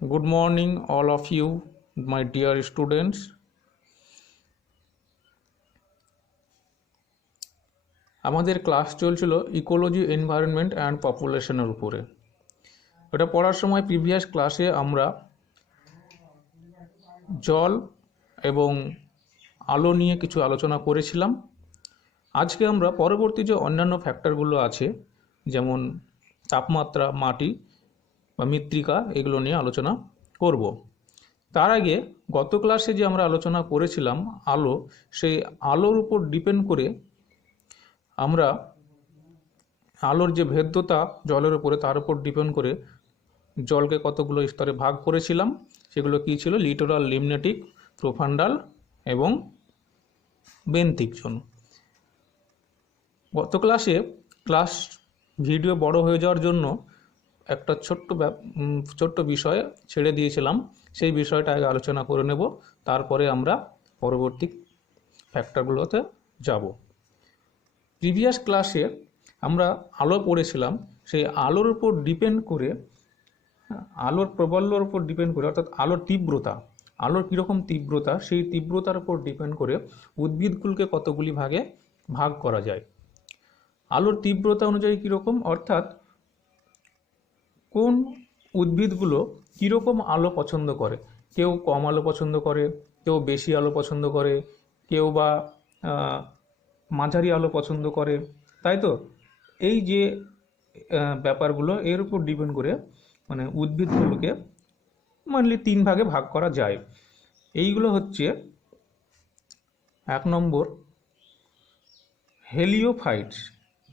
Good morning, all of you, my dear students. আমাদের class চলছিল ecology, environment and পপুলেশনের উপরে। এটা পড়ার সময় প্রিভিয়াস ক্লাসে আমরা জল এবং আলো নিয়ে কিছু আলোচনা করেছিলাম। আজকে আমরা পরবর্তী যে অন্যান্য ফ্যাক্টরগুলো আছে, যেমন তাপমাত্রা, মাটি বা মৃত্তিকা, এগুলো নিয়ে আলোচনা করব। তার আগে গত ক্লাসে যে আমরা আলোচনা করেছিলাম আলো, সেই আলোর উপর ডিপেন্ড করে আমরা আলোর যে ভেদ্যতা জলের উপরে, তার উপর ডিপেন্ড করে জলকে কতগুলো স্তরে ভাগ করেছিলাম। সেগুলো কী ছিল? লিটোরাল, লিমনেটিক, প্রোফান্ডাল এবং বেন্থিক জোন। গত ক্লাসে ভিডিও বড় হয়ে যাওয়ার জন্য একটা ছোট্ট বিষয় ছেড়ে দিয়েছিলাম। সেই বিষয়টা আগে আলোচনা করে নেব, তারপরে আমরা পরবর্তী ফ্যাক্টরগুলোতে যাব। প্রিভিয়াস ক্লাসে আমরা আলো পড়েছিলাম। সেই আলোর উপর ডিপেন্ড করে, আলোর প্রবল্যর উপর ডিপেন্ড করে, অর্থাৎ আলোর তীব্রতা, আলোর কীরকম তীব্রতা, সেই তীব্রতার উপর ডিপেন্ড করে উদ্ভিদগুলোকে কতগুলি ভাগে ভাগ করা যায়। আলোর তীব্রতা অনুযায়ী কীরকম, অর্থাৎ কোন উদ্ভিদগুলো কীরকম আলো পছন্দ করে। কেউ কম আলো পছন্দ করে, কেউ বেশি আলো পছন্দ করে, কেউ বা মাঝারি আলো পছন্দ করে, তাই তো? এই যে ব্যাপারগুলো, এর উপর ডিপেন্ড করে মানে উদ্ভিদগুলোকে মেনলি 3 ভাগে ভাগ করা যায়। এইগুলো হচ্ছে 1 নম্বর হেলিওফাইটস।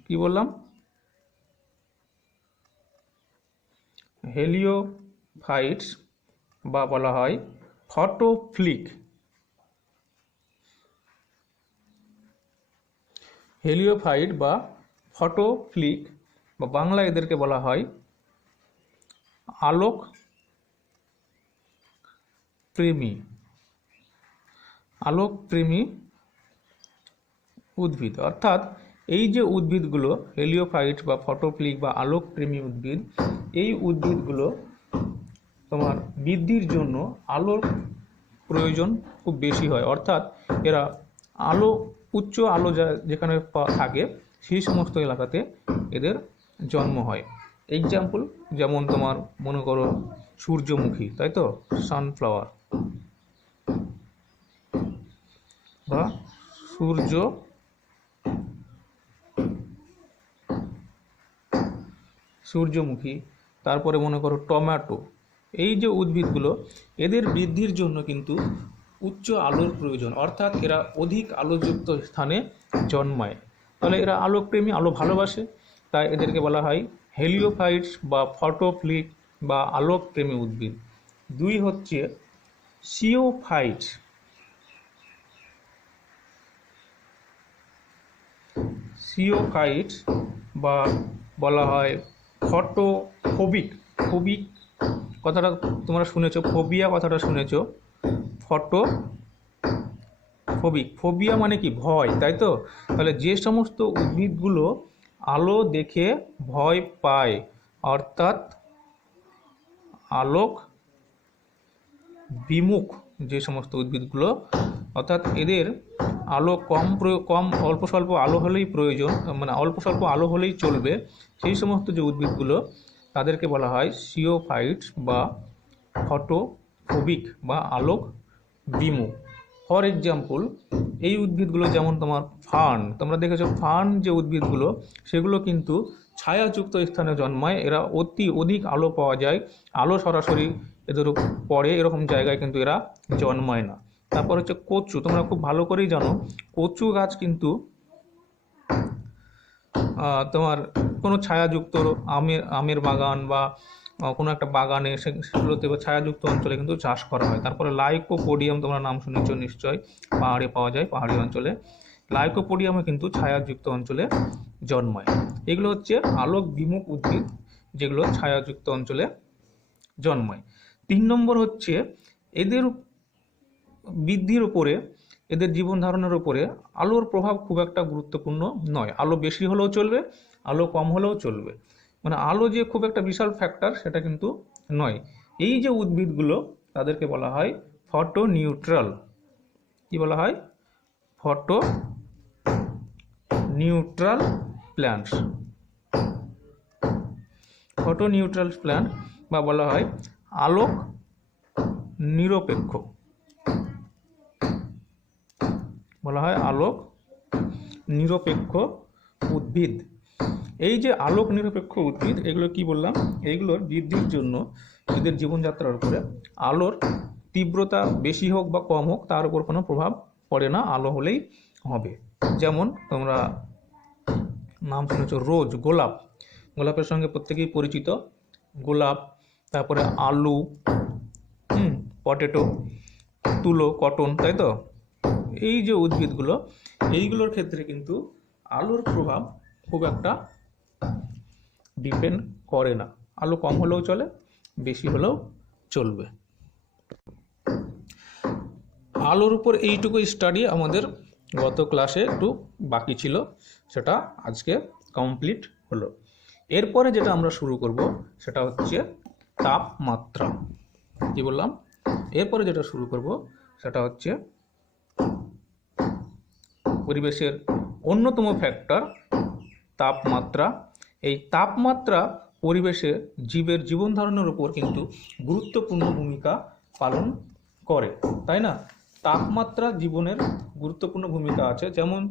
কি বললাম? হেলিওফাইটস বা বলা হয় ফটোফ্লিক। হেলিওফাইট বা ফটোফ্লিক বা বাংলায় এদেরকে বলা হয় আলোক প্রেমী উদ্ভিদ। অর্থাৎ এই যে উদ্ভিদগুলো হেলিওফাইট বা ফটোফ্লিক বা আলোক প্রেমী উদ্ভিদ, এই উদ্ভিদগুলো তোমার বৃদ্ধির জন্য আলোর প্রয়োজন খুব বেশি হয়। অর্থাৎ এরা উচ্চ আলো যেখানে থাকে সেই সমস্ত এলাকাতে এদের জন্ম হয়। এক্সাম্পল যেমন তোমার মনে করো সূর্যমুখী, তাই তো, সানফ্লাওয়ার বা সূর্যমুখী, তারপরে মনে করো টমেটো। এই যে উদ্ভিদগুলো, এদের বৃদ্ধির জন্য কিন্তু উচ্চ আলোর প্রয়োজন, অর্থাৎ এরা অধিক আলোযুক্ত স্থানে জন্মায়। তাহলে এরা আলোকপ্রেমী, আলো ভালোবাসে, তাই এদেরকে বলা হয় হেলিওফাইটস বা ফটোফ্লিক বা আলোকপ্রেমী উদ্ভিদ। 2 হচ্ছে সিওফাইটস। সিওফাইটস বা বলা হয় ফটোফোবিক। ফোবিক কথাটা তোমরা শুনেছো, ফোবিয়া কথাটা শুনেছো। ফটোফোবিক, ফোবিয়া মানে কি? ভয়, তাই তো? তাহলে যে সমস্ত উদ্ভিদগুলো আলো দেখে ভয় পায়, অর্থাৎ আলোক বিমুখ যে সমস্ত উদ্ভিদগুলো, অর্থাৎ এদের আলো কম অল্প স্বল্প আলো হলেই প্রয়োজন, মানে অল্প স্বল্প আলো হলেই চলবে, সেই সমস্ত যে উদ্ভিদগুলো, তাদেরকে বলা হয় সিওফাইটস বা ফটোফোবিক বা আলোক বিমুখ। ফর এক্সাম্পল, এই উদ্ভিদগুলো যেমন তোমার ফার্ন, তোমরা দেখেছো ফার্ন যে উদ্ভিদগুলো, সেগুলো কিন্তু ছায়াযুক্ত স্থানে জন্মায়। এরা অধিক আলো পাওয়া যায়, আলো সরাসরি এদের পড়ে এরকম জায়গায় কিন্তু এরা জন্মায় না। তারপর হচ্ছে কচু। তোমরা খুব ভালো করেই জানো কচু গাছ কিন্তু তোমার কোনো ছায়াযুক্ত আমের বাগান বা কোনো একটা বাগানে, সেগুলোতে বা ছায়াযুক্ত অঞ্চলে কিন্তু চাষ করা হয়। তারপরে লাইকোপোডিয়াম, তোমরা নাম শুনেছো নিশ্চয়, পাহাড়ে পাওয়া যায়, পাহাড়ি অঞ্চলে। লাইকোপোডিয়ামও কিন্তু ছায়াযুক্ত অঞ্চলে জন্মায়। এগুলো হচ্ছে আলোক বিমুখ উদ্ভিদ, যেগুলো ছায়াযুক্ত অঞ্চলে জন্মায়। 3 নম্বর হচ্ছে এদের বৃদ্ধির উপরে, এদের জীবন ধারণের উপরে আলোর প্রভাব খুব একটা গুরুত্বপূর্ণ নয়। আলো বেশি হলেও চলবে, আলো কম হলেও চলবে, মানে আলো যে খুব একটা বিশাল ফ্যাক্টর সেটা কিন্তু নয়। এই যে উদ্ভিদগুলো তাদেরকে বলা হয় ফটো নিউট্রাল। কি বলা হয়? Photo neutral plants. Photo neutral plant বা বলা হয় আলোক নিরপেক্ষ, বলা হয় আলোক নিরপেক্ষ উদ্ভিদ। এই যে আলোক নিরপেক্ষ উদ্ভিদ, এগুলো কি বললাম, এইগুলোর বৃদ্ধির জন্য এদের জীবনযাত্রার উপরে আলোর তীব্রতা বেশি হোক বা কম হোক তার উপর কোনো প্রভাব পড়ে না, আলো হলেই হবে। যেমন তোমরা নাম শুনেছ রোজ, গোলাপ, গোলাপের সঙ্গে প্রত্যেকেই পরিচিত। গোলাপ, তারপরে আলু, পটেটো, তুলো, কটন, তাই তো? এই যে উদ্ভিদগুলো, এইগুলোর ক্ষেত্রে কিন্তু আলোর প্রভাব খুব একটা ডিপেন্ড করে না। আলো কম হলেও চলে, বেশি হলেও চলবে। আলোর উপর এইটুকু স্টাডি আমাদের গত ক্লাসে একটু বাকি ছিল, সেটা আজকে কমপ্লিট হলো। এরপরে যেটা আমরা শুরু করব সেটা হচ্ছে তাপমাত্রা। কি বললাম? এরপরে যেটা শুরু করব সেটা হচ্ছে পরিবেশের অন্যতম ফ্যাক্টর তাপমাত্রা। এই তাপমাত্রা পরিবেশে জীবের জীবন ধারণের উপর কিন্তু গুরুত্বপূর্ণ ভূমিকা পালন করে, তাই না? তাপমাত্রা জীবনের গুরুত্বপূর্ণ ভূমিকা আছে। যেমন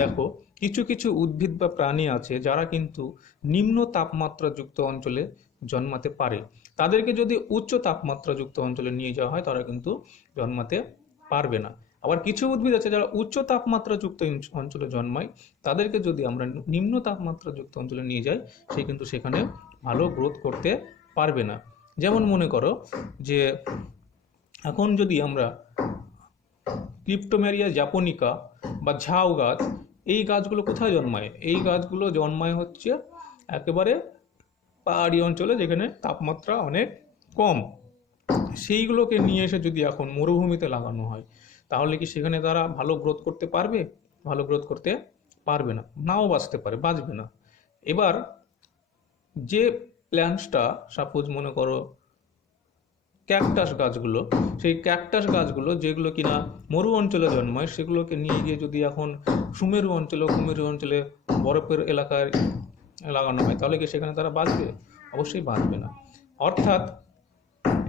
দেখো, কিছু কিছু উদ্ভিদ বা প্রাণী আছে যারা কিন্তু নিম্ন তাপমাত্রাযুক্ত অঞ্চলে জন্মাতে পারে। তাদেরকে যদি উচ্চ তাপমাত্রাযুক্ত অঞ্চলে নিয়ে যাওয়া হয় তারা কিন্তু জন্মাতে পারবে না। আবার কিছু উদ্ভিদ আছে যারা উচ্চ তাপমাত্রাযুক্ত অঞ্চলে জন্মায়, তাদেরকে যদি আমরা নিম্ন তাপমাত্রাযুক্ত অঞ্চলে নিয়ে যাই সে কিন্তু সেখানে ভালো গ্রোথ করতে পারবে না। যেমন মনে করো যে এখন যদি আমরা ক্রিপ্টোমেরিয়া জাপোনিকা বা ঝাউ গাছ, এই গাছগুলো কোথায় জন্মায়? এই গাছগুলো জন্মায় হচ্ছে একেবারে পাহাড়ি অঞ্চলে, যেখানে তাপমাত্রা অনেক কম। সেইগুলোকে নিয়ে এসে যদি এখন মরুভূমিতে লাগানো হয় তাহলে কি সেখানে তারা ভালো গ্রোথ করতে পারবে? ভালো গ্রোথ করতে পারবে না, নাও বাঁচতে পারে, বাঁচবে না। এবার যে প্ল্যান্টসটা, সাপোজ মনে করো ক্যাকটাস গাছগুলো, সেই ক্যাকটাস গাছগুলো যেগুলো কিনা মরু অঞ্চলে জন্মায়, সেগুলোকে নিয়ে গিয়ে যদি এখন সুমেরু অঞ্চলে, কুমেরু অঞ্চলে, বরফের এলাকায় লাগানো হয় তাহলে কি সেখানে তারা বাঁচবে? অবশ্যই বাঁচবে না। অর্থাৎ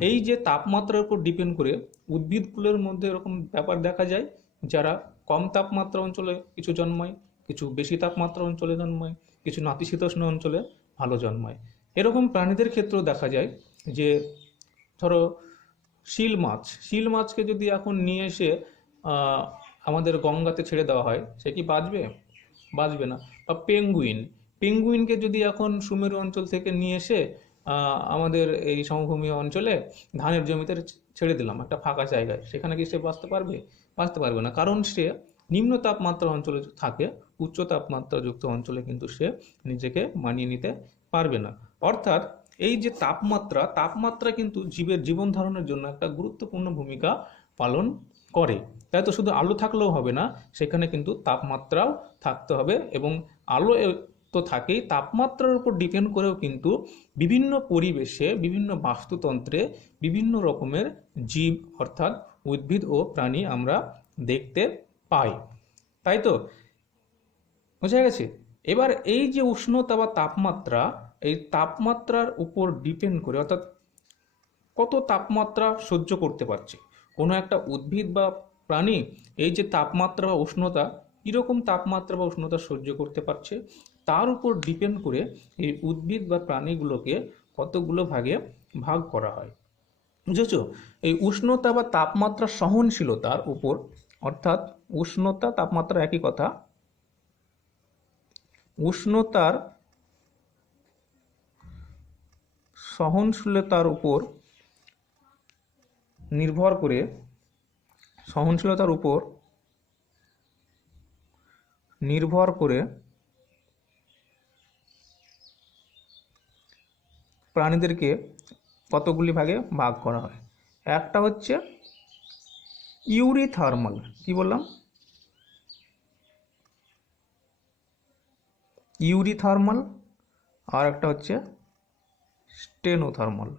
এই যে তাপমাত্রার উপর ডিপেন্ড করে উদ্ভিদগুলোর মধ্যে এরকম ব্যাপার দেখা যায়, যারা কম তাপমাত্রা অঞ্চলে কিছু জন্মায়, কিছু বেশি তাপমাত্রা অঞ্চলে জন্মায়, কিছু নাতিশীতোষ্ণ অঞ্চলে ভালো জন্মায়। এরকম প্রাণীদের ক্ষেত্রেও দেখা যায় যে ধরো শিল মাছকে যদি এখন নিয়ে এসে আমাদের গঙ্গাতে ছেড়ে দেওয়া হয়, সে কি বাঁচবে? বাঁচবে না। বা পেঙ্গুইনকে যদি এখন সুমেরু অঞ্চল থেকে নিয়ে এসে আমাদের এই সমভূমি অঞ্চলে ধানের জমিতে ছেড়ে দিলাম একটা ফাঁকা জায়গায়, সেখানে কি সে বাঁচতে পারবে? বাঁচতে পারবে না, কারণ সে নিম্ন তাপমাত্রা অঞ্চলে থাকে, উচ্চ তাপমাত্রাযুক্ত অঞ্চলে কিন্তু সে নিজেকে মানিয়ে নিতে পারবে না। অর্থাৎ এই যে তাপমাত্রা কিন্তু জীবের জীবন ধারণের জন্য একটা গুরুত্বপূর্ণ ভূমিকা পালন করে। তাই তো শুধু আলো থাকলেও হবে না, সেখানে কিন্তু তাপমাত্রাও থাকতে হবে। এবং আলো তো থাকেই, তাপমাত্রার উপর ডিপেন্ড করেও কিন্তু বিভিন্ন পরিবেশে, বিভিন্ন বাস্তুতন্ত্রে বিভিন্ন রকমের জীব অর্থাৎ উদ্ভিদ ও প্রাণী আমরা দেখতে পাই, তাই তো? বোঝা গেছে? এবার এই যে উষ্ণতা বা তাপমাত্রা, এই তাপমাত্রার উপর ডিপেন্ড করে, অর্থাৎ কত তাপমাত্রা সহ্য করতে পারছে কোনো একটা উদ্ভিদ বা প্রাণী, এই যে তাপমাত্রা বা উষ্ণতা, কীরকম তাপমাত্রা বা উষ্ণতা সহ্য করতে পারছে, তার উপর ডিপেন্ড করে এই উদ্ভিদ বা প্রাণীগুলোকে কতগুলো ভাগে ভাগ করা হয়। বুঝেছো? এই উষ্ণতা বা তাপমাত্রা সহনশীলতার উপর, অর্থাৎ উষ্ণতা তাপমাত্রা একই কথা, উষ্ণতার সহনশীলতার উপর নির্ভর করে, সহনশীলতার উপর নির্ভর করে প্রাণীদেরকে কতগুলি ভাগে ভাগ করা হয়। একটা হচ্ছে ইউরিথার্মাল, কি বললাম? ইউরিথার্মাল। আর একটা হচ্ছে স্টেনোথার্মাল।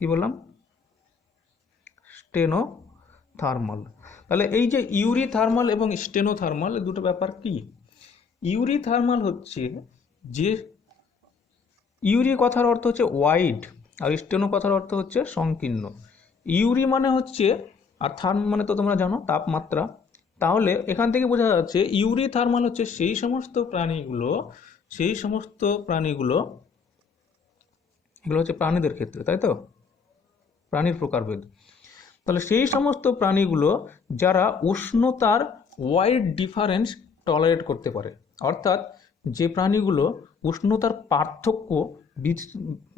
কি বললাম, স্টেনোথার্মাল। তাহলে এই যে ইউরিথার্মাল এবং স্টেনোথার্মাল দুটো ব্যাপার কি? ইউরিথার্মাল হচ্ছে যে, ইউরি কথার অর্থ হচ্ছে ওয়াইড, আর স্টেনো কথার অর্থ হচ্ছে সংকীর্ণ। ইউরি মানে হচ্ছে, আর থার্ম মানে তো তোমরা জানো তাপমাত্রা। তাহলে এখান থেকে বোঝা যাচ্ছে ইউরি থার্মাল হচ্ছে সেই সমস্ত প্রাণীগুলো, এগুলো হচ্ছে প্রাণীদের ক্ষেত্রে, তাই তো, প্রাণীর প্রকারভেদ। তাহলে সেই সমস্ত প্রাণীগুলো যারা উষ্ণতার ওয়াইড ডিফারেন্স টলারেট করতে পারে, অর্থাৎ যে প্রাণীগুলো উষ্ণতার পার্থক্য,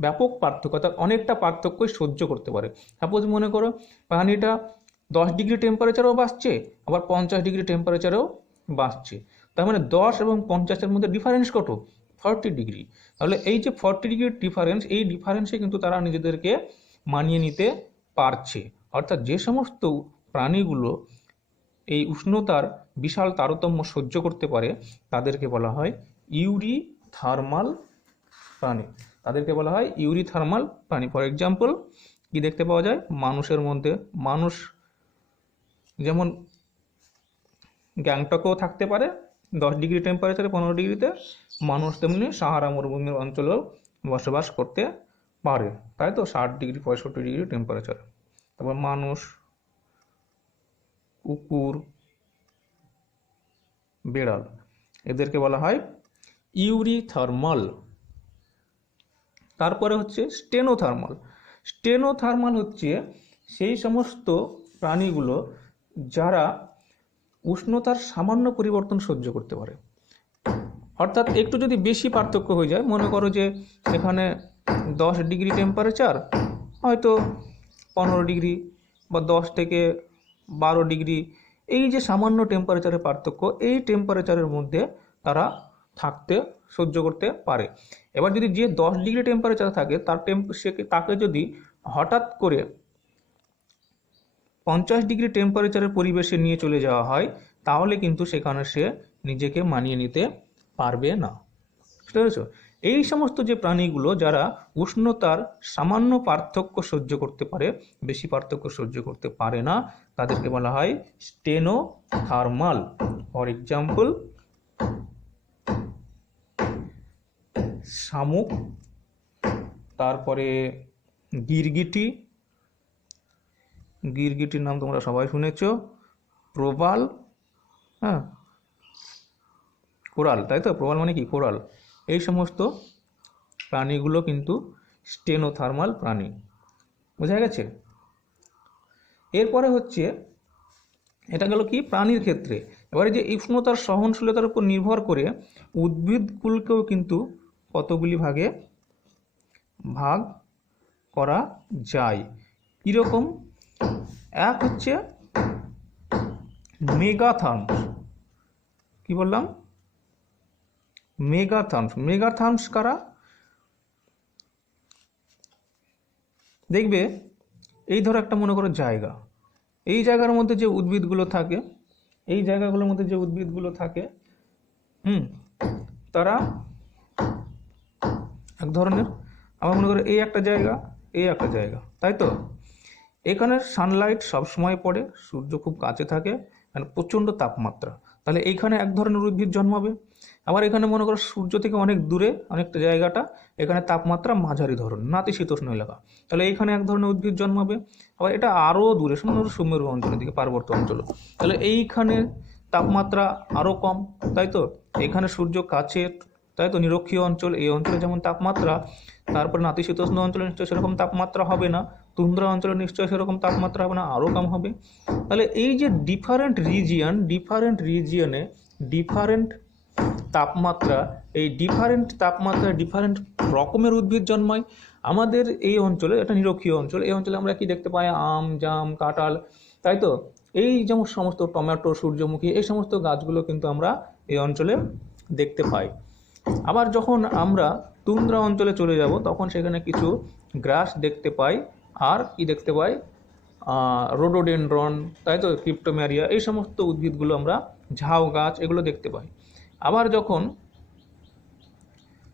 ব্যাপক পার্থক্য, অর্থাৎ অনেকটা পার্থক্যই সহ্য করতে পারে। সাপোজ মনে করো প্রাণীটা 10 ডিগ্রি টেম্পারেচারেও বাঁচছে, আবার 50 ডিগ্রি টেম্পারেচারেও বাঁচছে। তার মানে 10 এবং 50-এর মধ্যে ডিফারেন্স কত? 40 ডিগ্রি। তাহলে এই যে 40 ডিগ্রির ডিফারেন্স, এই ডিফারেন্সে কিন্তু তারা নিজেদেরকে মানিয়ে নিতে পারছে। অর্থাৎ যে সমস্ত প্রাণীগুলো এই উষ্ণতার বিশাল তারতম্য সহ্য করতে পারে তাদেরকে বলা হয় ইউরিথার্মাল প্রাণী। ফর এক্সাম্পল কি দেখতে পাওয়া যায় মানুষের মধ্যে? মানুষ যেমন গ্যাংটকেও থাকতে পারে 10 ডিগ্রি টেম্পারেচারে, 15 ডিগ্রিতে, মানুষ তেমনি সাহারা মরুভূমির অঞ্চলেও বসবাস করতে পারে, তাই তো, 60 ডিগ্রি 65 ডিগ্রি টেম্পারেচারে। তারপর মানুষ, কুকুর, বেড়াল, এদেরকে বলা হয় ইউরিথার্মাল। তারপরে হচ্ছে স্টেনোথার্মাল হচ্ছে সেই সমস্ত প্রাণীগুলো যারা উষ্ণতার সামান্য পরিবর্তন সহ্য করতে পারে। অর্থাৎ একটু যদি বেশি পার্থক্য হয়ে যায়, মনে করো যে এখানে 10 ডিগ্রি টেম্পারেচার, হয়তো 15 ডিগ্রি বা 10 থেকে 12 ডিগ্রি, এই যে সামান্য টেম্পারেচারের পার্থক্য, এই টেম্পারেচারের মধ্যে তারা থাকতে সহ্য করতে পারে। এবার যদি যে 10 ডিগ্রি টেম্পারেচার থাকে তাকে যদি হঠাৎ করে 50 ডিগ্রি টেম্পারেচারের পরিবেশে নিয়ে চলে যাওয়া হয়, তাহলে কিন্তু সেখানে সে নিজেকে মানিয়ে নিতে পারবে না। বুঝতে পেরেছো? এই সমস্ত যে প্রাণীগুলো যারা উষ্ণতার সামান্য পার্থক্য সহ্য করতে পারে, বেশি পার্থক্য সহ্য করতে পারে না, তাদেরকে বলা হয় স্টেনোথার্মাল। ফর এক্সাম্পল শামুক, তারপরে গিরগিটির নাম তোমরা সবাই শুনেছো, প্রবাল, হ্যাঁ, কোরাল, তাই তো, প্রবাল মানে কি? কোরাল। এই সমস্ত প্রাণীগুলো কিন্তু স্টেনোথার্মাল প্রাণী। বোঝা গেছে? এরপরে হচ্ছে, এটা গেল কি প্রাণীর ক্ষেত্রে। এবারে যে উষ্ণতার সহনশীলতার উপর নির্ভর করে উদ্ভিদকুলকেও কিন্তু কতগুলি ভাগে ভাগ করা যায়। কীরকম? এক হচ্ছে মেগাথার্মস। কি বললাম? মেগাথার্মস কারা? দেখবে এই ধরো একটা মনে করো জায়গা, এই জায়গার মধ্যে যে উদ্ভিদগুলো থাকে, তারা এক ধরনের। আবার মনে করো এই একটা জায়গা, তাই তো, এখানে সানলাইট সবসময় পড়ে, সূর্য খুব কাছে থাকে, মানে প্রচণ্ড তাপমাত্রা, তাহলে এইখানে এক ধরনের উদ্ভিদ জন্মাবে। আবার এখানে মনে করো সূর্য থেকে অনেক দূরে অনেকটা জায়গাটা, এখানে তাপমাত্রা মাঝারি ধরনের, নাতিশীতোষ্ণ এলাকা, তাহলে এইখানে এক ধরনের উদ্ভিদ জন্মাবে। আবার এটা আরও দূরে, সুমেরু অঞ্চলের দিকে, পার্বত্য অঞ্চল, তাহলে এইখানে তাপমাত্রা আরও কম, তাই তো, এখানে সূর্য কাছে, তাই তো, নিরক্ষীয় অঞ্চল, এই অঞ্চলে যেমন তাপমাত্রা, তারপরে নাতিশীতোষ্ণ অঞ্চলে নিশ্চয়ই সেরকম তাপমাত্রা হবে না, তুন্দ্রা অঞ্চলে নিশ্চয়ই সেরকম তাপমাত্রা হবে না, আরও কম হবে। তাহলে এই যে ডিফারেন্ট রিজিয়নে ডিফারেন্ট তাপমাত্রা, এই ডিফারেন্ট রকমের উদ্ভিদ জন্মায়। আমাদের এই অঞ্চলে, এটা নিরক্ষীয় অঞ্চল, এই অঞ্চলে আমরা কি দেখতে পাই? আম, জাম, কাঁঠাল, তাই তো, এই যেমন সমস্ত টমেটো, সূর্যমুখী, এই সমস্ত গাছগুলো কিন্তু আমরা এই অঞ্চলে দেখতে পাই। আবার যখন আমরা তুন্দ্রা অঞ্চলে চলে যাব, তখন সেখানে কিছু গ্রাস দেখতে পাই, আর কি দেখতে পাই? রোডোডেনড্রন, তাই তো, ক্রিপ্টোম্যারিয়া, এই সমস্ত উদ্ভিদগুলো আমরা, ঝাউ গাছ, এগুলো দেখতে পাই। আবার যখন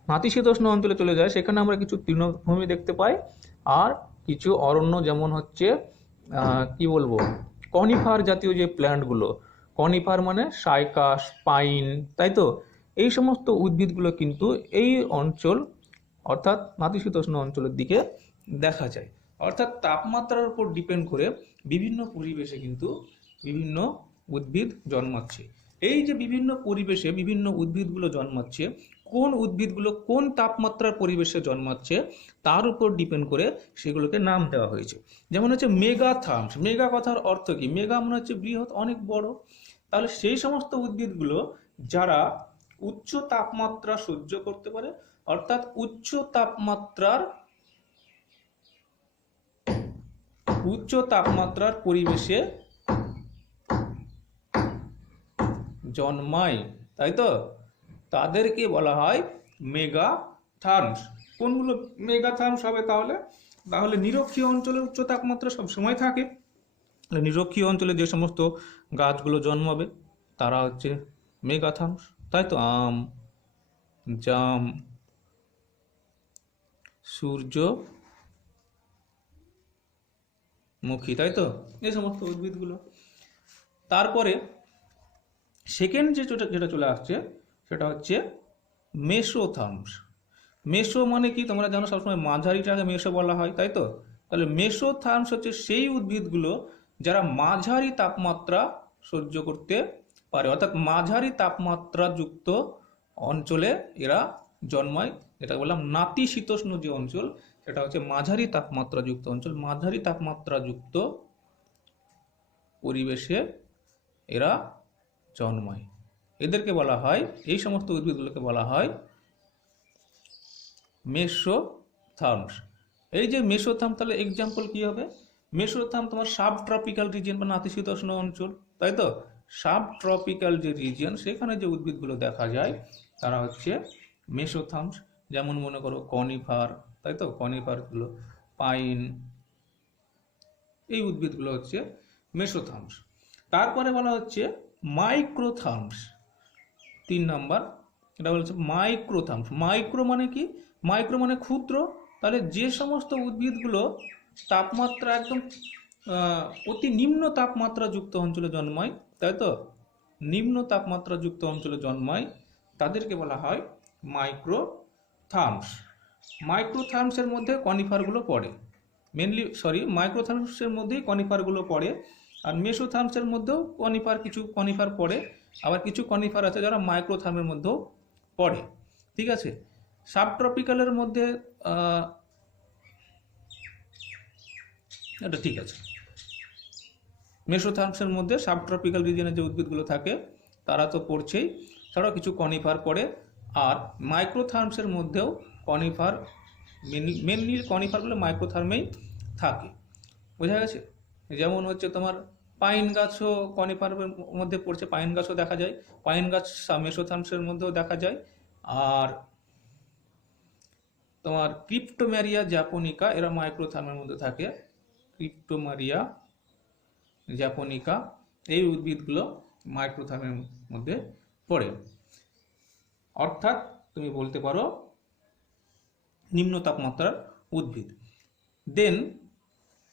নাতিশীতোষ্ণ অঞ্চলে চলে যায়, সেখানে আমরা কিছু তৃণভূমি দেখতে পাই, আর কিছু অরণ্য যেমন হচ্ছে কি বলবো, কনিফার জাতীয় যে প্ল্যান্টগুলো, কনিফার মানে সাইকাস, পাইন, তাই তো, এই সমস্ত উদ্ভিদগুলো কিন্তু এই অঞ্চল অর্থাৎ নাতিশীতোষ্ণ অঞ্চলের দিকে দেখা যায়। অর্থাৎ তাপমাত্রার উপর ডিপেন্ড করে বিভিন্ন পরিবেশে কিন্তু বিভিন্ন উদ্ভিদ জন্মাচ্ছে। এই যে বিভিন্ন পরিবেশে বিভিন্ন উদ্ভিদগুলো জন্মাচ্ছে, কোন উদ্ভিদগুলো কোন তাপমাত্রার পরিবেশে জন্মাচ্ছে তার উপর ডিপেন্ড করে সেগুলোকে নাম দেওয়া হয়েছে। যেমন হচ্ছে মেগাথার্মস, মেগা কথার অর্থ কি? মেগা মানে হচ্ছে বৃহৎ, অনেক বড়। তাহলে সেই সমস্ত উদ্ভিদগুলো যারা উচ্চ তাপমাত্রা সহ্য করতে পারে, অর্থাৎ উচ্চ তাপমাত্রার পরিবেশে জন্মায়, তাই তো, তাদেরকে বলা হয় মেগাথার্মস। কোনগুলো মেগাথার্মস হবে তাহলে? তাহলে নিরক্ষীয় অঞ্চলে উচ্চ তাপমাত্রা সবসময় থাকে। নিরক্ষীয় অঞ্চলে যে সমস্ত গাছগুলো জন্মাবে তারা হচ্ছে মেগাথার্মস, তাই তো। আম, জাম, সূর্যমুখী, তাই তো, এই সমস্ত উদ্ভিদগুলো। তারপরে সেকেন্ড যেটা চলে আসছে সেটা হচ্ছে মেসোথার্মস। মেসো মানে কি তোমরা জানো, সবসময় মাঝারিটাকে মেসো বলা হয়, তাই তো। তাহলে মেসোথার্মস হচ্ছে সেই উদ্ভিদগুলো যারা মাঝারি তাপমাত্রা সহ্য করতে পারে, অর্থাৎ মাঝারি তাপমাত্রা যুক্ত অঞ্চলে এরা জন্মায়। যেটা বললাম নাতিশীতোষ্ণ যে অঞ্চল সেটা হচ্ছে মাঝারি তাপমাত্রা যুক্ত অঞ্চল। মাঝারি তাপমাত্রা যুক্ত পরিবেশে এরা জন্মায়, এদেরকে বলা হয়, এই সমস্ত উদ্ভিদগুলোকে বলা হয় মেসোথার্মস। এই যে মেসোথার্ম, তাহলে এক্সাম্পল কি হবে? মেসোথার্ম তোমার সাব ট্রপিক্যাল রিজিয়ন বা নাতিশীতোষ্ণ অঞ্চল, তাই তো। সাব ট্রপিক্যাল যে রিজিয়ন সেখানে যে উদ্ভিদগুলো দেখা যায় তারা হচ্ছে মেসোথার্মস। যেমন মনে করো কনিফার, তাই তো, কনিফারগুলো, পাইন, এই উদ্ভিদগুলো হচ্ছে মেসোথার্মস। তারপরে বলা হচ্ছে মাইক্রোথার্মস, 3 নাম্বার। এটা বলছে মাইক্রোথার্মস। মাইক্রো মানে কি? মাইক্রো মানে ক্ষুদ্র। তাহলে যে সমস্ত উদ্ভিদগুলো তাপমাত্রা একদম অতি নিম্ন তাপমাত্রা যুক্ত অঞ্চলে জন্মায়, তাই তো, নিম্ন তাপমাত্রা যুক্ত অঞ্চলে জন্মায়, তাদেরকে বলা হয় মাইক্রোথার্মস। মাইক্রোথার্মসের মধ্যে কনিফারগুলো পড়ে, মাইক্রোথার্মসের মধ্যেই কনিফারগুলো পড়ে। আর মেসোথার্মসের মধ্যেও কিছু কনিফার পড়ে, আবার কিছু কনিফার আছে যারা মাইক্রোথার্মের মধ্যেও পড়ে, ঠিক আছে। সাবট্রপিক্যালের মধ্যে এটা ঠিক আছে। মেসোথার্মসের মধ্যে সাবট্রপিক্যাল রিজিয়নে যে উদ্ভিদগুলো থাকে তারা তো পড়ছেই, ছাড়াও কিছু কনিফার পড়ে। আর মাইক্রোথার্মসের মধ্যেও কনিফার, মেনলি কনিফারগুলো মাইক্রোথার্মেই থাকে, বোঝা গেছে। যেমন হচ্ছে তোমার পাইন গাছও কনিফারের মধ্যে পড়ছে, পাইন গাছও দেখা যায়, পাইন গাছ মেসোথার্মসের মধ্যেও দেখা যায়। আর তোমার ক্রিপ্টোম্যারিয়া জাপোনিকা এরা মাইক্রোথার্মের মধ্যে থাকে, ক্রিপ্টোম্যারিয়া জাপোনিকা এই উদ্ভিদগুলো মাইক্রোথার্মের মধ্যে পড়ে। অর্থাৎ তুমি বলতে পারো নিম্ন তাপমাত্রার উদ্ভিদ। দেন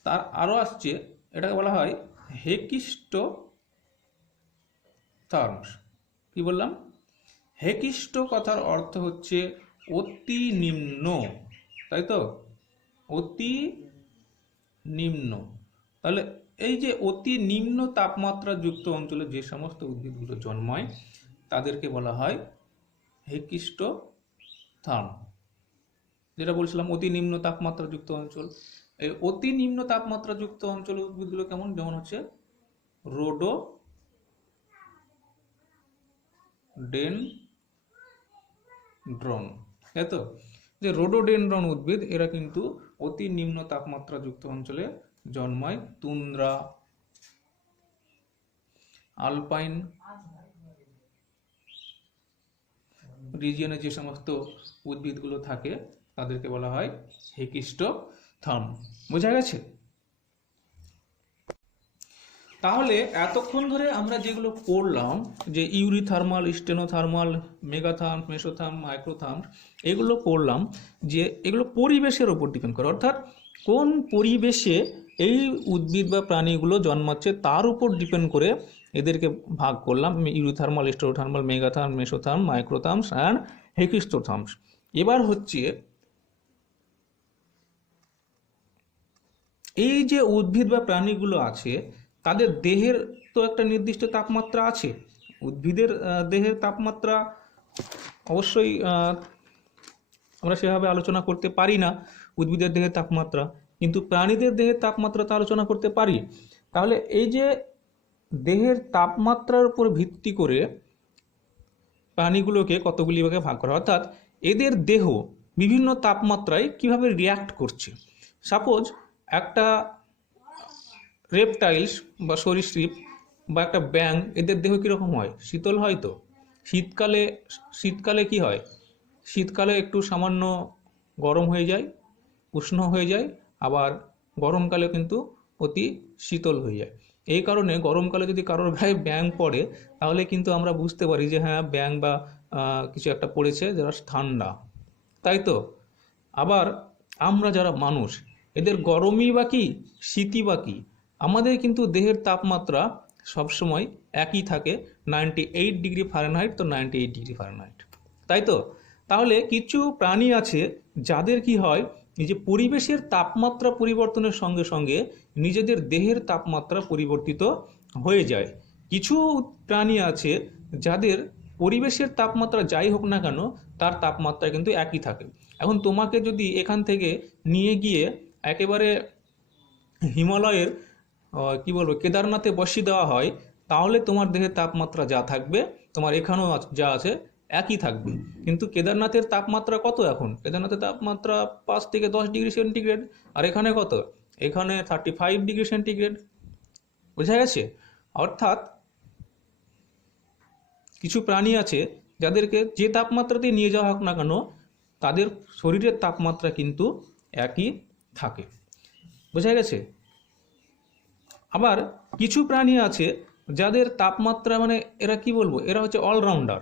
তার আরও আসছে, এটাকে বলা হয় হেকিস্টোথার্মস। কি বললাম? হেকিস্টো কথার অর্থ হচ্ছে অতি নিম্ন, তাই তো, অতি নিম্ন। তাহলে এই যে অতি নিম্ন তাপমাত্রা যুক্ত অঞ্চলে যে সমস্ত উদ্ভিদগুলো জন্মায় তাদেরকে বলা হয় হেকিস্টোথার্ম। যেটা বলছিলাম অতি নিম্ন তাপমাত্রা যুক্ত অঞ্চল, এই অতি নিম্ন তাপমাত্রা যুক্ত অঞ্চলের উদ্ভিদগুলো কেমন? যেমন হচ্ছে রোডোডেনড্রন, তাই তো। যে রোডোডেনড্রন উদ্ভিদ এরা কিন্তু অতি নিম্ন তাপমাত্রা যুক্ত অঞ্চলে জন্মায়। তুন্দ্রা, আলপাইন রিজিয়নে যে সমস্ত উদ্ভিদগুলো থাকে তাদেরকে বলা হয় হেকিস্টোথার্ম, বোঝা গেছে। তাহলে এতক্ষণ ধরে আমরা যেগুলো পড়লাম, যে ইউরিথার্মাল, স্টেনোথার্মাল, মেগাথার্ম, মেসোথার্ম, মাইক্রোথার্ম, এগুলো পড়লাম, যে এগুলো পরিবেশের ওপর ডিপেন্ড করে, অর্থাৎ কোন পরিবেশে এই উদ্ভিদ বা প্রাণীগুলো জন্মাচ্ছে তার উপর ডিপেন্ড করে এদেরকে ভাগ করলাম, ইউরিথার্মাল, স্টেনোথার্মাল, মেগাথার্ম, মেসোথার্ম, মাইক্রোথার্মস অ্যান্ড হেকিস্টোথার্মস। এবার হচ্ছে এই যে উদ্ভিদ বা প্রাণীগুলো আছে তাদের দেহের তো একটা নির্দিষ্ট তাপমাত্রা আছে। উদ্ভিদের দেহের তাপমাত্রা অবশ্যই আমরা সেভাবে আলোচনা করতে পারি না উদ্ভিদের দেহের তাপমাত্রা, কিন্তু প্রাণীদের দেহের তাপমাত্রা তো আলোচনা করতে পারি। তাহলে এই যে দেহের তাপমাত্রার উপর ভিত্তি করে প্রাণীগুলোকে কতগুলি ভাগে ভাগ করা, অর্থাৎ এদের দেহ বিভিন্ন তাপমাত্রায় কিভাবে রিয়াক্ট করছে। সাপোজ একটা রেপটাইলস বা সরীসৃপ বা একটা ব্যাঙ, এদের দেহ কীরকম হয়? শীতল হয়। তো শীতকালে কি হয়? শীতকালে একটু সামান্য গরম হয়ে যায়, উষ্ণ হয়ে যায়, আবার গরমকালে কিন্তু অতি শীতল হয়ে যায়। এই কারণে গরমকালে যদি কারোর গায়ে ব্যাঙ পড়ে তাহলে কিন্তু আমরা বুঝতে পারি যে হ্যাঁ, ব্যাঙ বা কিছু একটা পড়েছে যারা ঠান্ডা, তাই তো। আবার আমরা যারা মানুষ, এদের গরমই বা কি, শীতই বা কি, আমাদের কিন্তু দেহের তাপমাত্রা সবসময় একই থাকে, 98 ডিগ্রি ফারেনহাইট, তো 98 ডিগ্রি ফারেনহাইট, তাই তো। তাহলে কিছু প্রাণী আছে যাদের কি হয়, এই যে পরিবেশের তাপমাত্রা পরিবর্তনের সঙ্গে সঙ্গে নিজেদের দেহের তাপমাত্রা পরিবর্তিত হয়ে যায়। কিছু প্রাণী আছে যাদের পরিবেশের তাপমাত্রা যাই হোক না কেন তার তাপমাত্রা কিন্তু একই থাকে। এখন তোমাকে যদি এখান থেকে নিয়ে গিয়ে একেবারে হিমালয়ের কি বলবো কেদারনাথে বসিয়ে দেওয়া হয়, তাহলে তোমার দেহের তাপমাত্রা যা থাকবে তোমার এখানেও যা আছে একই থাকবে। কিন্তু কেদারনাথের তাপমাত্রা কত? এখন কেদারনাথের তাপমাত্রা 5 থেকে 10 ডিগ্রি সেন্টিগ্রেড, আর এখানে কত? এখানে 35 ডিগ্রি সেন্টিগ্রেড। বোঝা গেছে? অর্থাৎ কিছু প্রাণী আছে যাদেরকে যে তাপমাত্রাতেই নিয়ে যাওয়া হোক না কেন তাদের শরীরের তাপমাত্রা কিন্তু একই থাকে। বোঝা গেছে? আবার কিছু প্রাণী আছে যাদের তাপমাত্রা মানে এরা কি বলবো, এরা হচ্ছে অলরাউন্ডার।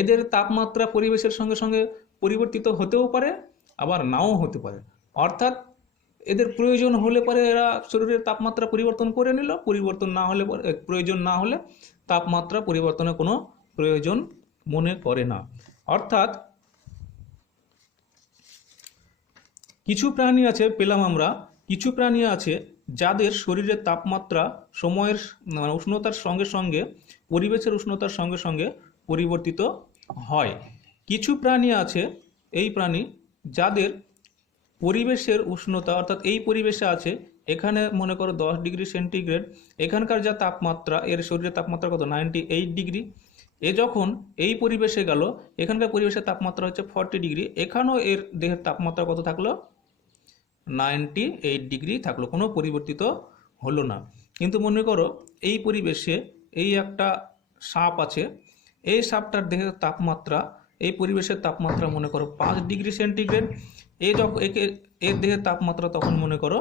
এদের তাপমাত্রা পরিবেশের সঙ্গে সঙ্গে পরিবর্তিত হতেও পারে, আবার নাও হতে পারে। অর্থাৎ এদের প্রয়োজন হলে পরে এরা শরীরের তাপমাত্রা পরিবর্তন করে নিল, প্রয়োজন না হলে তাপমাত্রা পরিবর্তনের কোনো প্রয়োজন মনে করে না। অর্থাৎ কিছু প্রাণী আছে, পেলাম আমরা কিছু প্রাণী আছে যাদের শরীরের তাপমাত্রা সময়ের উষ্ণতার সঙ্গে সঙ্গে, পরিবেশের উষ্ণতার সঙ্গে সঙ্গে পরিবর্তিত হয়। কিছু প্রাণী আছে, এই প্রাণী যাদের পরিবেশের উষ্ণতা, অর্থাৎ এই পরিবেশে আছে, এখানে মনে করো 10 ডিগ্রি সেন্টিগ্রেড, এখানকার যা তাপমাত্রা, এর শরীরের তাপমাত্রা কত? 98 ডিগ্রি। এ যখন এই পরিবেশে গেল, এখানকার পরিবেশের তাপমাত্রা হচ্ছে 40 ডিগ্রি, এখানেও এর দেহের তাপমাত্রা কত থাকলো? 98 ডিগ্রি থাকলো, কোনো পরিবর্তিত হলো না। কিন্তু মনে করো এই পরিবেশে এই একটা সাপ আছে, এই সাপটার দেহের তাপমাত্রা, এই পরিবেশের তাপমাত্রা মনে করো 5 ডিগ্রি সেন্টিগ্রেড, এর দেহের তাপমাত্রা তখন মনে করো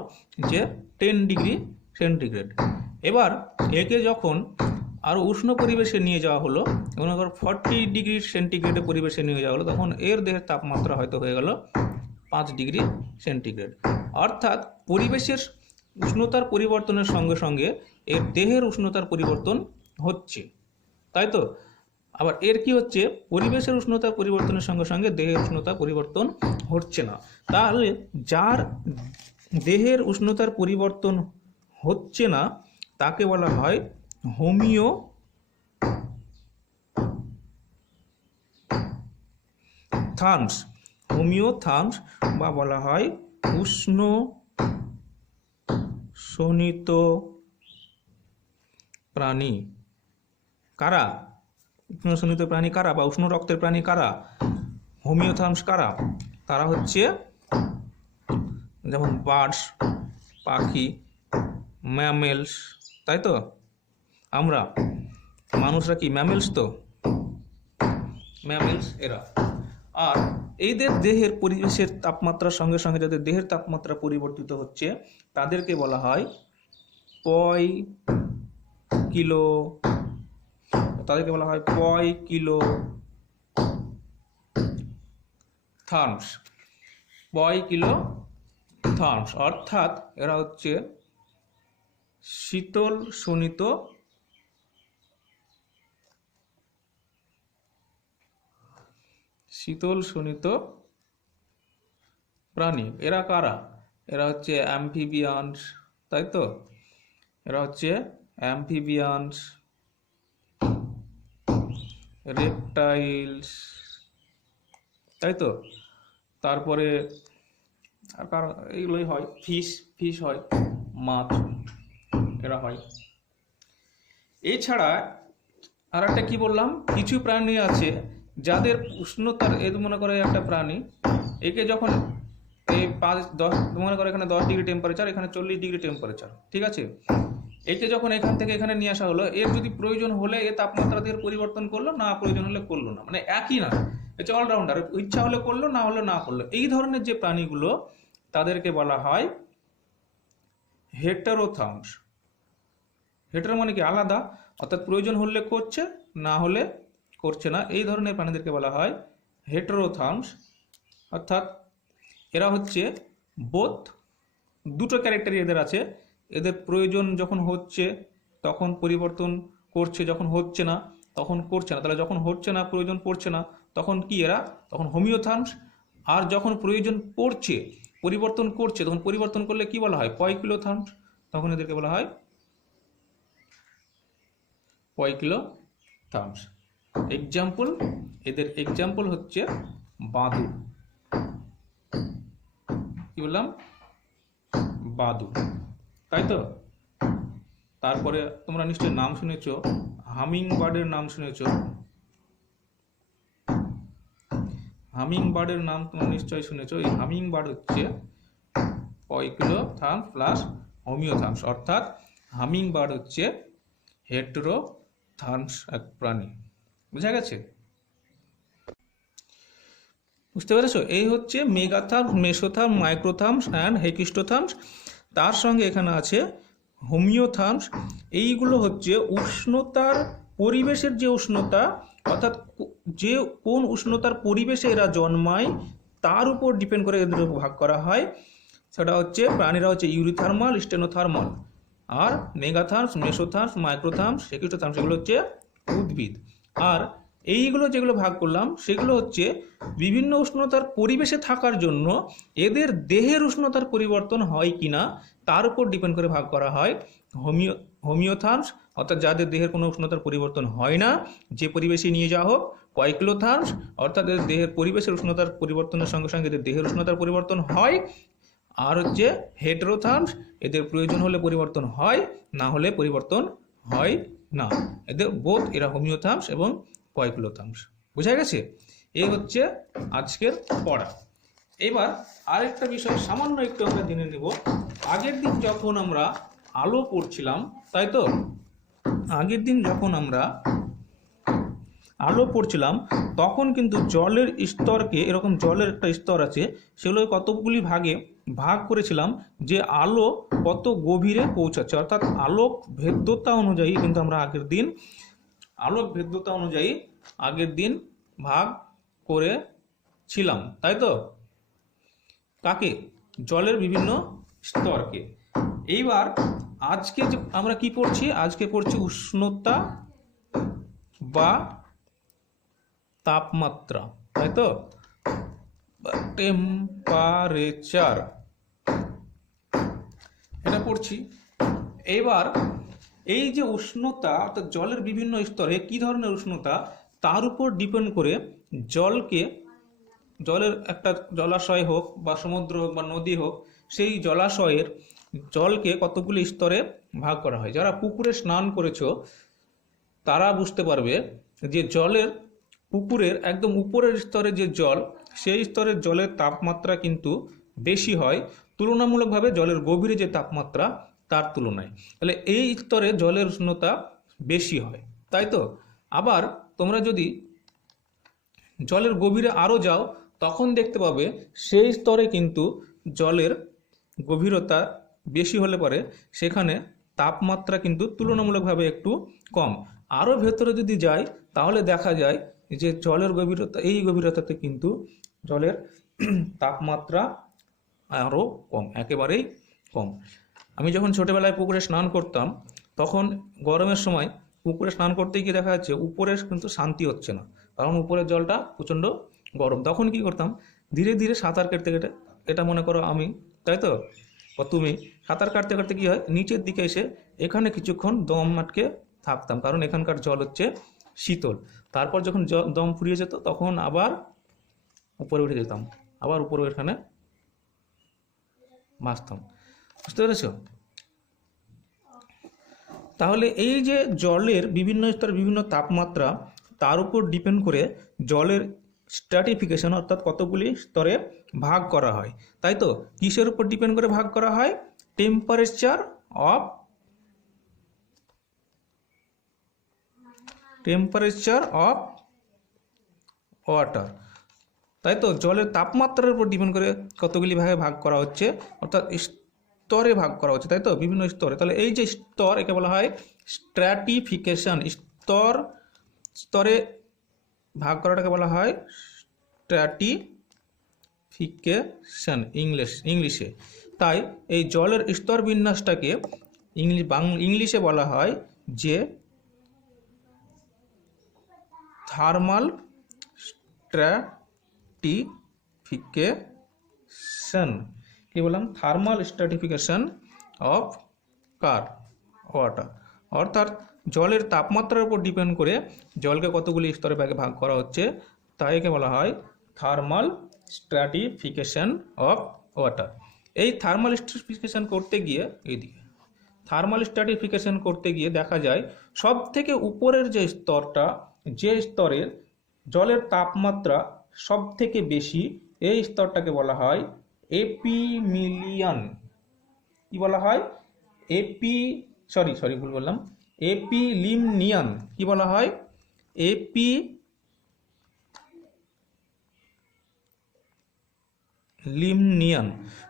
যে 10 ডিগ্রি সেন্টিগ্রেড। এবার একে যখন আরও উষ্ণ পরিবেশে নিয়ে যাওয়া হলো, মনে করো 40 ডিগ্রি সেন্টিগ্রেডের পরিবেশে নিয়ে যাওয়া হলো, তখন এর দেহের তাপমাত্রা হয়তো হয়ে গেল 5 ডিগ্রি সেন্টিগ্রেড। অর্থাৎ পরিবেশের উষ্ণতার পরিবর্তনের সঙ্গে সঙ্গে এর দেহের উষ্ণতার পরিবর্তন হচ্ছে, তাই তো। আবার এর কি হচ্ছে, পরিবেশের উষ্ণতার পরিবর্তনের সঙ্গে সঙ্গে দেহের উষ্ণতা পরিবর্তন হচ্ছে না। তাহলে যার দেহের উষ্ণতার পরিবর্তন হচ্ছে না তাকে বলা হয় হোমিওথার্মস বা বলা হয় উষ্ণ শোণিত প্রাণী। কারা উষ্ণ শোণিত প্রাণী? কারা বা উষ্ণ রক্তের প্রাণী কারা? হোমিওথার্মস কারা? তারা হচ্ছে যেমন বার্ডস, পাখি, ম্যামেলস, তাই তো। আমরা মানুষরা কি ম্যামেলস? তো ম্যামেলস এরা। আর এইদের দেহের পরিবেশের তাপমাত্রার সঙ্গে সঙ্গে যাদের দেহের তাপমাত্রা পরিবর্তিত হচ্ছে তাদেরকে বলা হয় কিলো, তাদেরকে বলা হয় পয় কিলো থার্মস। পয় কিলো থার্মস অর্থাৎ এরা হচ্ছে শীতল শোণিত প্রাণী। এরা কারা? এরা হচ্ছে অ্যাম্ফিবিয়ান্স, তাই তো? এরা হচ্ছে অ্যাম্ফিবিয়ান্স, রেপটাইলস, তাই তো? তারপরে এইগুলোই হয়, ফিশ হয়, মাছ, এরা হয়। এছাড়া আর একটা কি বললাম, কিছু প্রাণী আছে যাদের উষ্ণতার, এ মনে করে একটা প্রাণী, একে যখন এই 5-10 মনে করে এখানে 10 ডিগ্রি টেম্পারেচার, এখানে 40 ডিগ্রি টেম্পারেচার, ঠিক আছে? একে যখন এখান থেকে এখানে নিয়ে আসা হলো, এর যদি প্রয়োজন হলে এ তাপমাত্রা দিয়ে পরিবর্তন করলো, না প্রয়োজন হলে করলো না, মানে একই না, এটা অলরাউন্ডার, ইচ্ছা হলে করলো, না হলে না করলো। এই ধরনের যে প্রাণীগুলো তাদেরকে বলা হয় হেটেরোথার্মস। হেটেরো মানে কি? আলাদা, অর্থাৎ প্রয়োজন হলে করছে, না হলে করছে না। এই ধরনের প্রাণীদেরকে বলা হয় হেটেরোথার্মস। অর্থাৎ এরা হচ্ছে বোথ, দুটো ক্যারেক্টারই এদের আছে। এদের প্রয়োজন যখন হচ্ছে তখন পরিবর্তন করছে, যখন হচ্ছে না তখন করছে না। তাহলে যখন হচ্ছে না, প্রয়োজন পড়ছে না, তখন কি এরা? তখন হোমিওথার্মস। আর যখন প্রয়োজন পড়ছে, পরিবর্তন করছে, তখন পরিবর্তন করলে কি বলা হয়? পয়কিলোথার্মস। তখন এদেরকে বলা হয় পয়কিলোথার্মস। এক্সাম্পল, এদের এক্সাম্পল হচ্ছে বাদুড়। কি বললাম? বাদুড়, তাই তো? তারপরে তোমরা নিশ্চয়ই নাম শুনেছো, হামিং বার্ডের নাম শুনেছো। হামিং বার্ডের নাম তোমরা নিশ্চয়ই শুনেছো। এই হামিং বার্ড হচ্ছে পয়কিলোথার্মস প্লাস হোমিওথার্মস, অর্থাৎ হামিং বার্ড হচ্ছে হেটেরোথার্মস এক প্রাণী। বুঝা গেছে? বুঝতে পেরেছো? এই হচ্ছে মেগাথার্মস, মেসোথার্মস, মাইক্রোথার্মস অ্যান্ড হেকিস্টোথার্মস। তার সঙ্গে এখানে আছে হোমিওথার্মস। এইগুলো হচ্ছে উষ্ণতার, পরিবেশের যে উষ্ণতা, অর্থাৎ যে কোন উষ্ণতার পরিবেশে এরা জন্মায় তার উপর ডিপেন্ড করে এদের ভাগ করা হয়। সেটা হচ্ছে প্রাণীরা হচ্ছে ইউরিথার্মাল, স্টেনোথার্মাল। আর মেগাথার্মস, মেসোথার্মস, মাইক্রোথার্মস, হেকিস্টোথার্মস এগুলো হচ্ছে উদ্ভিদ। আর এইগুলো যেগুলো ভাগ করলাম সেগুলো হচ্ছে বিভিন্ন উষ্ণতার পরিবেশে থাকার জন্য এদের দেহের উষ্ণতার পরিবর্তন হয় কিনা তার উপর ডিপেন্ড করে ভাগ করা হয় হোমিওথার্মস, অর্থাৎ যাদের দেহের কোনো উষ্ণতার পরিবর্তন হয় না, যে পরিবেশে নিয়ে যাওয়া হোক। পয়কিলোথার্মস অর্থাৎ এদের দেহের পরিবেশের উষ্ণতার পরিবর্তনের সঙ্গে সঙ্গে এদের দেহের উষ্ণতার পরিবর্তন হয়। আর হচ্ছে হেটেরোথার্মস, এদের প্রয়োজন হলে পরিবর্তন হয়, না হলে পরিবর্তন হয় না। এদের বোথ, এরা হোমিওথার্মস এবং পয়কিলোথার্মস। বোঝা গেছে? এই হচ্ছে আজকের পড়া। এবার আরেকটা বিষয় সামান্য একটু আমরা জেনে নেব। আগের দিন যখন আমরা আলো পড়ছিলাম, তাই তো? আগের দিন যখন আমরা আলো পড়ছিলাম তখন কিন্তু জলের স্তরকে, এরকম জলের একটা স্তর আছে, সেগুলো কতগুলি ভাগে ভাগ করেছিলাম যে আলো কত গভীরে পৌঁছাচ্ছে, অর্থাৎ আলোক ভেদ্যতা অনুযায়ী কিন্তু আমরা আগের দিন ভাগ করেছিলাম, তাই তো? কাকে? জলের বিভিন্ন স্তরকে। এইবার আজকে যে আমরা কি পড়ছি, আজকে পড়ছি উষ্ণতা বা তাপমাত্রা, তাই তো? টেম্পারেচার, এটা পড়ছি। এইবার এই যে উষ্ণতা, অর্থাৎ জলের বিভিন্ন স্তরে কি ধরনের উষ্ণতা, তার উপর ডিপেন্ড করে জলের একটা জলাশয় হোক বা সমুদ্র হোক বা নদী হোক, সেই জলাশয়ের জলকে কতগুলি স্তরে ভাগ করা হয়। যারা পুকুরে স্নান করেছো তারা বুঝতে পারবে যে পুকুরের একদম উপরের স্তরে যে জল, সেই স্তরের জলের তাপমাত্রা কিন্তু বেশি হয় তুলনামূলকভাবে জলের গভীরে যে তাপমাত্রা তার তুলনায়। তাহলে এই স্তরে জলের উষ্ণতা বেশি হয়, তাই তো? আবার তোমরা যদি জলের গভীরে আরও যাও তখন দেখতে পাবে সেই স্তরে কিন্তু জলের গভীরতা বেশি হলে পরে সেখানে তাপমাত্রা কিন্তু তুলনামূলকভাবে একটু কম। আরও ভেতরে যদি যাই তাহলে দেখা যায় যে জলের গভীরতা, এই গভীরতাতে কিন্তু জলের তাপমাত্রা আরও কম, একেবারেই কম। আমি যখন ছোটোবেলায় পুকুরে স্নান করতাম তখন গরমের সময় পুকুরে স্নান করতে গিয়ে দেখা যাচ্ছে উপরে কিন্তু শান্তি হচ্ছে না, কারণ উপরের জলটা প্রচণ্ড গরম। তখন কি করতাম, ধীরে ধীরে সাঁতার কাটতে কেটে, এটা মনে করো আমি, তাই তো, বা তুমি সাঁতার কাটতে কাটতে কী হয়, নিচের দিকে এসে এখানে কিছুক্ষণ দম আটকে থাকতাম, কারণ এখানকার জল হচ্ছে শীতল। তারপর যখন দম ফুরিয়ে যেত তখন আবার উপরে উঠে যেতাম, আবার উপরে এখানে ভাসতাম। বুঝতে পেরেছ? তাহলে এই যে জলের বিভিন্ন স্তরে বিভিন্ন তাপমাত্রা, তার উপর ডিপেন্ড করে জলের স্ট্র্যাটিফিকেশন অর্থাৎ কতগুলি স্তরে ভাগ করা হয়, তাই তো? কিসের উপর ডিপেন্ড করে ভাগ করা হয়? টেম্পারেচার অফ ওয়াটার, তাই তো? জলের তাপমাত্রার উপর ডিপেন্ড করে কতগুলি ভাগে ভাগ করা হচ্ছে, অর্থাৎ স্তরে ভাগ করা হচ্ছে, তাই তো? বিভিন্ন স্তরে। তাহলে এই যে স্তর, একে বলা হয় স্ট্র্যাটিফিকেশন। স্তরে ভাগ করাটাকে বলা হয় স্ট্র্যাটিফিকেশন ইংলিশে। তাই এই জলের স্তর বিন্যাসটাকে ইংলিশে বলা হয় যে থার্মাল স্ট্র্যাটিফিকেশন। কি বললাম? Thermal stratification of water. অর্থাৎ জলের তাপমাত্রার উপর ডিপেন্ড করে জলকে কতগুলি স্তরে ভাগ করা হচ্ছে, তাই একে বলা হয় থার্মাল স্ট্র্যাটিফিকেশন অফ ওয়াটার। এই থার্মাল স্ট্র্যাটিফিকেশন করতে গিয়ে দেখা যায় সব থেকে উপরের যে স্তরটা, যে স্তরের জলের তাপমাত্রা সব থেকে বেশি, এই স্তরটাকে বলা হয় এপিমিলিয়ন। কি বলা হয়? এপিলিমনিয়ন। কি বলা হয়? এপিলিমনিয়ন।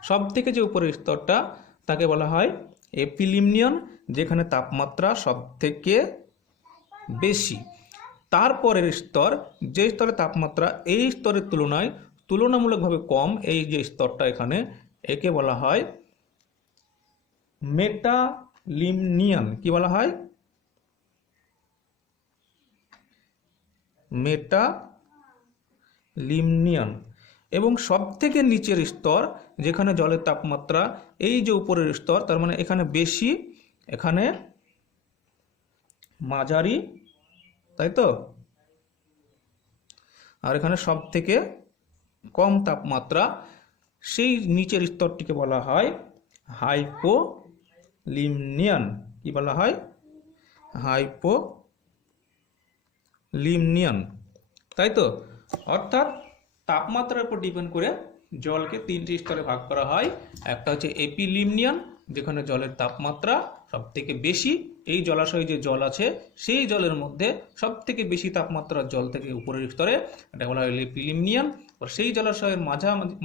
সব থেকে যে উপরের স্তরটা তাকে বলা হয় এপিলিমনিয়ন, যেখানে তাপমাত্রা সব থেকে বেশি। তারপরের স্তর, যে স্তরে তাপমাত্রা এই স্তরের তুলনায় তুলনামূলকভাবে কম, এই যে স্তরটা এখানে, একে বলা হয় মেটালিমনিয়ন। কি বলা হয়? মেটালিমনিয়ন। এবং সব থেকে নিচের স্তর, যেখানে জলের তাপমাত্রা এই যে উপরের স্তর, তার মানে এখানে বেশি, এখানে মাঝারি, তাই তো? আর এখানে সব থেকে কম তাপমাত্রা, সেই নিচের স্তরটিকে বলা হয় হাইপোলিমনিয়ন। কি বলা হয়? হাইপোলিমনিয়ন, তাই তো? অর্থাৎ তাপমাত্রার উপর ডিপেন্ড করে জলকে তিনটি স্তরে ভাগ করা হয়। একটা হচ্ছে এপিলিমনিয়ন, যেখানে জলের তাপমাত্রা সব থেকে বেশি, এই জলাশয়ে যে জল আছে সেই জলের মধ্যে সব থেকে বেশি তাপমাত্রার জল থেকে উপরের স্তরে, এটা বলা হয় এপিলিমনিয়ন। আর সেই জলাশয়ের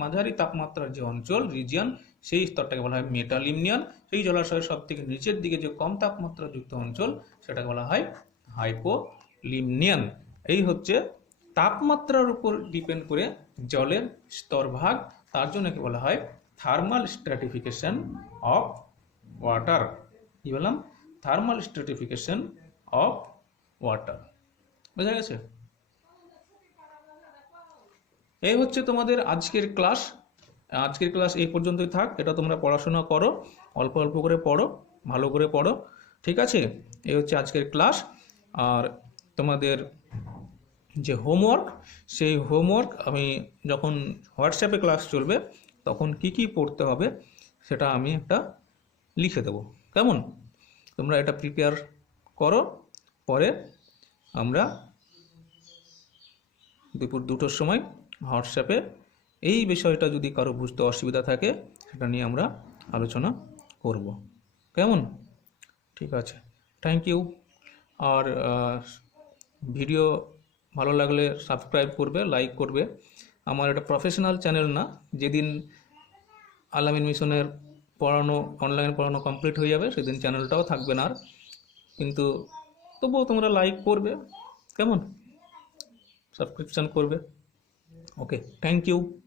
মাঝারি তাপমাত্রার যে অঞ্চল, রিজিয়ন, সেই স্তরটাকে বলা হয় মেটালিমনিয়ন। সেই জলাশয়ের সব থেকে নিচের দিকে যে কম তাপমাত্রা যুক্ত অঞ্চল, সেটাকে বলা হয় হাইপোলিমনিয়ন। এই হচ্ছে তাপমাত্রার উপর ডিপেন্ড করে জলের স্তরভাগ, তার জন্য একে বলা হয় থার্মাল স্ট্র্যাটিফিকেশন অফ ওয়াটার। কি বললাম? Thermal stratification of water. বোঝা গেছে? এই হচ্ছে তোমাদের আজকের ক্লাস। আজকের ক্লাস এই পর্যন্তই থাক। এটা তোমরা পড়াশোনা করো, অল্প অল্প করে পড়ো, ভালো করে পড়ো, ঠিক আছে? এই হচ্ছে আজকের ক্লাস। আর তোমাদের যে হোমওয়ার্ক, সেই হোমওয়ার্ক আমি যখন হোয়াটসঅ্যাপে ক্লাস চলবে তখন কি কি পড়তে হবে সেটা আমি একটা লিখে দেবো, কেমন? তোমরা এটা প্রিপেয়ার করো। পরে আমরা দুপুর 2টোর সময় হোয়াটসঅ্যাপে এই বিষয়টা যদি কারো বুঝতে অসুবিধা থাকে সেটা নিয়ে আমরা আলোচনা করব, কেমন? ঠিক আছে, থ্যাংক ইউ। আর ভিডিও ভালো লাগলে সাবস্ক্রাইব করবে, লাইক করবে। আমার এটা প্রফেশনাল চ্যানেল না। যেদিন আল আমিন মিশনের পড়ানো, অনলাইন পড়ানো কমপ্লিট হয়ে যাবে, সেদিন চ্যানেলটাও থাকবে না আর। কিন্তু তবুও তোমরা লাইক করবে, কেমন, সাবস্ক্রিপশান করবে। ওকে, থ্যাংক ইউ।